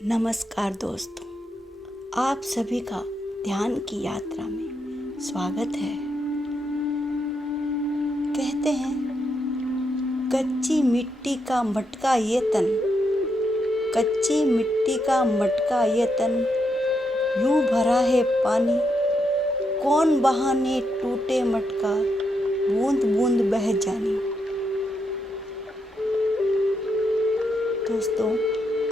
नमस्कार दोस्तों, आप सभी का ध्यान की यात्रा में स्वागत है। कहते हैं कच्ची मिट्टी का मटका ये तन, कच्ची मिट्टी का मटका ये तन, यूं भरा है पानी, कौन बहाने टूटे मटका, बूंद बूंद बह जानी। दोस्तों,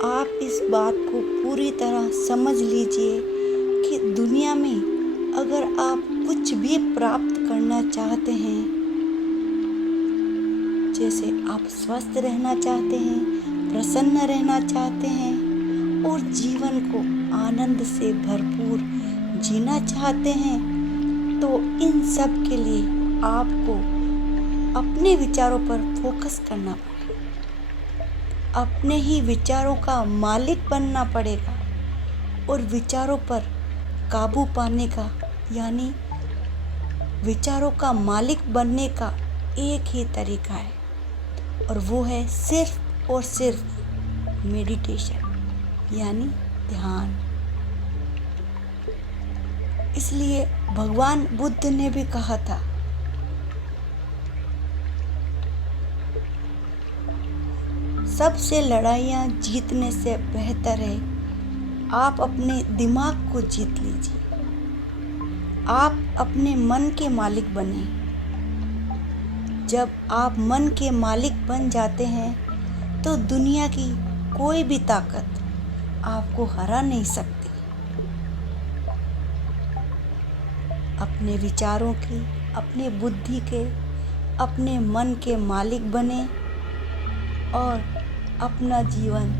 आप इस बात को पूरी तरह समझ लीजिए कि दुनिया में अगर आप कुछ भी प्राप्त करना चाहते हैं, जैसे आप स्वस्थ रहना चाहते हैं, प्रसन्न रहना चाहते हैं और जीवन को आनंद से भरपूर जीना चाहते हैं, तो इन सब के लिए आपको अपने विचारों पर फोकस करना पड़ेगा। अपने ही विचारों का मालिक बनना पड़ेगा और विचारों पर काबू पाने का यानी विचारों का मालिक बनने का एक ही तरीका है, और वो है सिर्फ और सिर्फ मेडिटेशन यानी ध्यान। इसलिए भगवान बुद्ध ने भी कहा था, सबसे लड़ाइयाँ जीतने से बेहतर है आप अपने दिमाग को जीत लीजिए। आप अपने मन के मालिक बने। जब आप मन के मालिक बन जाते हैं तो दुनिया की कोई भी ताकत आपको हरा नहीं सकती। अपने विचारों की, अपने बुद्धि के, अपने मन के मालिक बने और अपना जीवन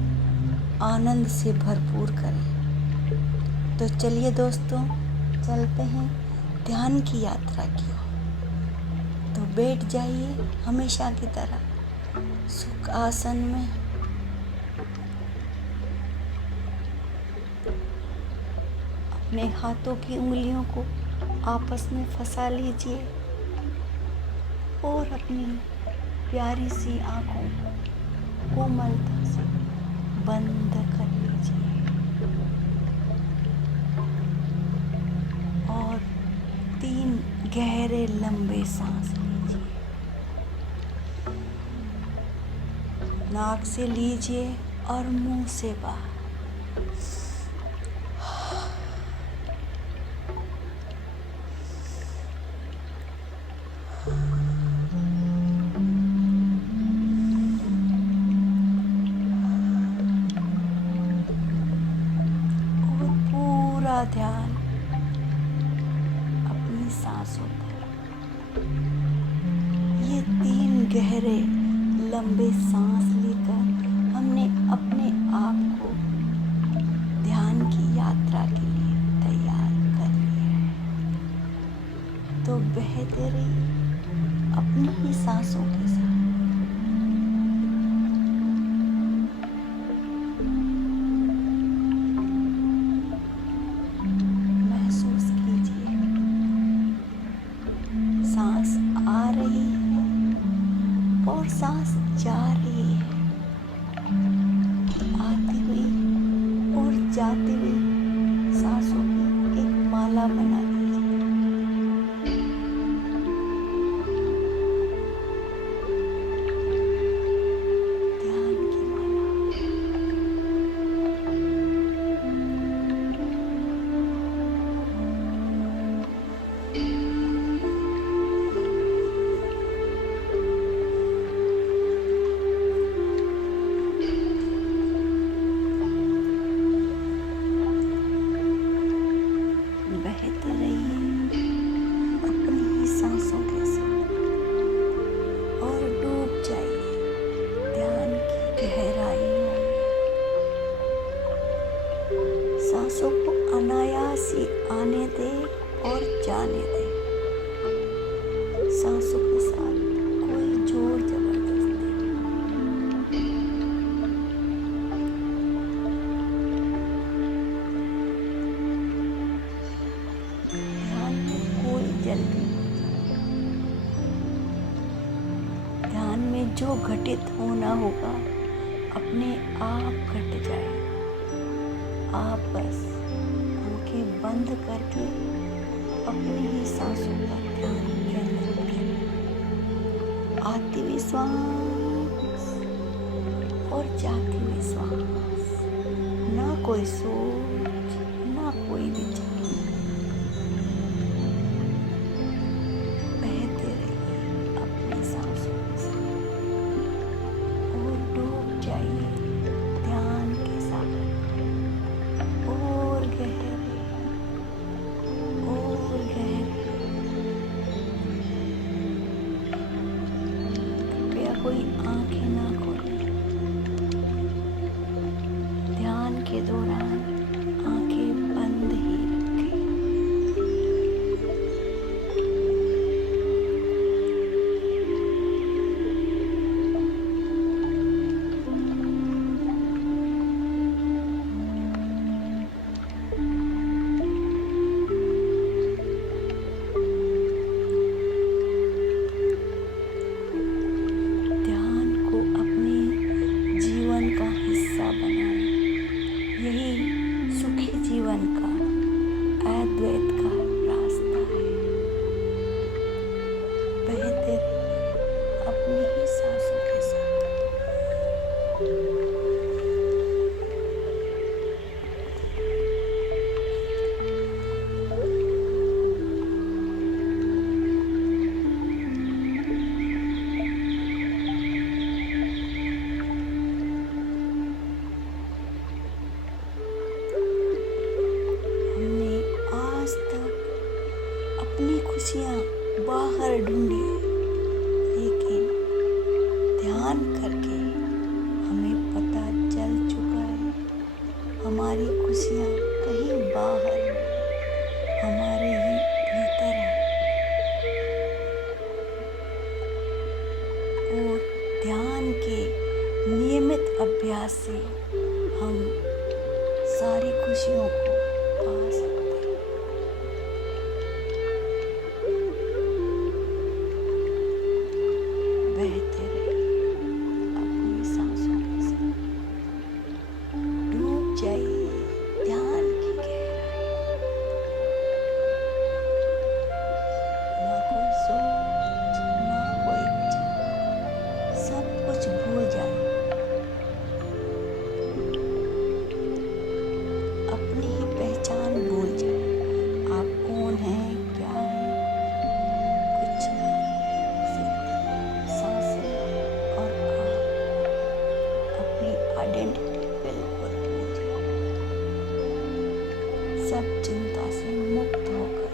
आनंद से भरपूर करें। तो चलिए दोस्तों, चलते हैं ध्यान की यात्रा की ओर। तो बैठ जाइए हमेशा की तरह सुख आसन में। अपने हाथों की उंगलियों को आपस में फंसा लीजिए और अपनी प्यारी सी आंखों को कोमलता से बंद कर लीजिए और 3 गहरे लंबे सांस लीजिए। नाक से लीजिए और मुंह से बाहर। ध्यान अपनी सांसों पर। ये 3 गहरे लंबे सांस लेकर हमने अपने आप को ध्यान की यात्रा के लिए तैयार कर लिया है। तो बहते रहिए अपनी ही सांसों के साथ। और सांस जा रही है, आती हुई और जाती हुई सांसों की एक माला बना दीजिए। ध्यान की माला। सांसों को अनायास ही आने दे और जाने दे। सांसों के साथ कोई जोर जबरदस्ती। ध्यान में कोई जल्दी नहीं। ध्यान में जो घटित होना होगा अपने आप घट जाएगा। आप बस आंखें बंद करके अपनी ही सांसों पर ध्यान केंद्रित करें। आती हुई श्वास और जाती हुई श्वास, ना कोई सोच, ना कोई विचार। बहते रहिए अपनी सांसों के साथ और डूब जाइए ध्यान के साथ और गहरे और गहरे। कृपया कोई आंखें ना खोलें। ध्यान के दौरान आंखें बंद ही रखें। ध्यान को अपने जीवन का हिस्सा बनाएं। यही सुखी जीवन का, अद्वैत का रास्ता है। बहते रहिए अपनी ही सांसों के साथ। हमने आज तक अपनी खुशियाँ बाहर ढूंढी, लेकिन ध्यान करके हमें पता चल चुका है हमारी खुशियाँ कहीं बाहर नहीं, हमारे ही भीतर है। और ध्यान के नियमित अभ्यास से हम सारी खुशियों को पा सकते हैं। बहते रहिए अपनी सांसों के साथ। डूब जाइए ध्यान की गहराई। ना कोई सोच, ना कोई विचार, सब कुछ भूल जाइए। अपनी ही पहचान भूल जाए। आप कौन हैं, क्या हैं, कुछ नहीं। सिर्फ सांसें और आप अपनी आइडेंटिटी बिल्कुल भूल जाए। सब चिंता से मुक्त होकर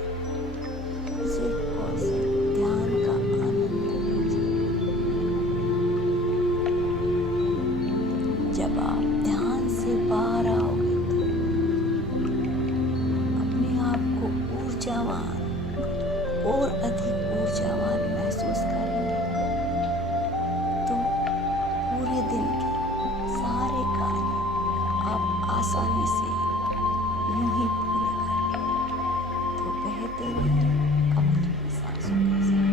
सिर्फ और सिर्फ ध्यान का आनंद लीजिए। जब आप ध्यान से बाहर आओगे ऊर्जावान और अधिक ऊर्जावान महसूस करेंगे, तो पूरे दिन के सारे कार्य आप आसानी से यूं ही पूरे कर लेंगे। तो बहते रहिए अपनी सांसों के साथ।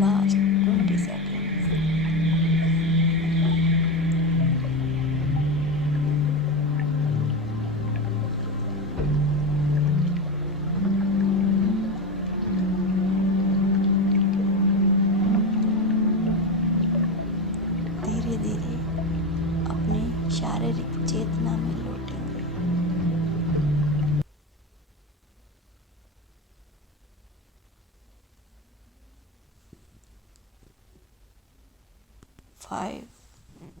Last 20 seconds. धीरे धीरे अपनी शारीरिक चेतना में लौटेंगे। 5,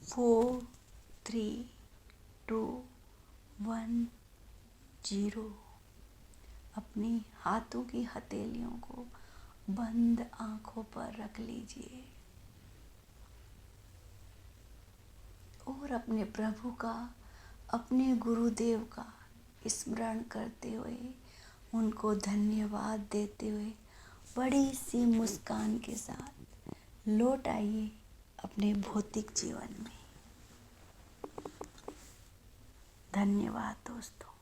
4, 3, 2, 1, 0। अपनी हाथों की हथेलियों को बंद आंखों पर रख लीजिए और अपने प्रभु का, अपने गुरुदेव का स्मरण करते हुए, उनको धन्यवाद देते हुए बड़ी सी मुस्कान के साथ लौट आइए अपने भौतिक जीवन में। धन्यवाद दोस्तों।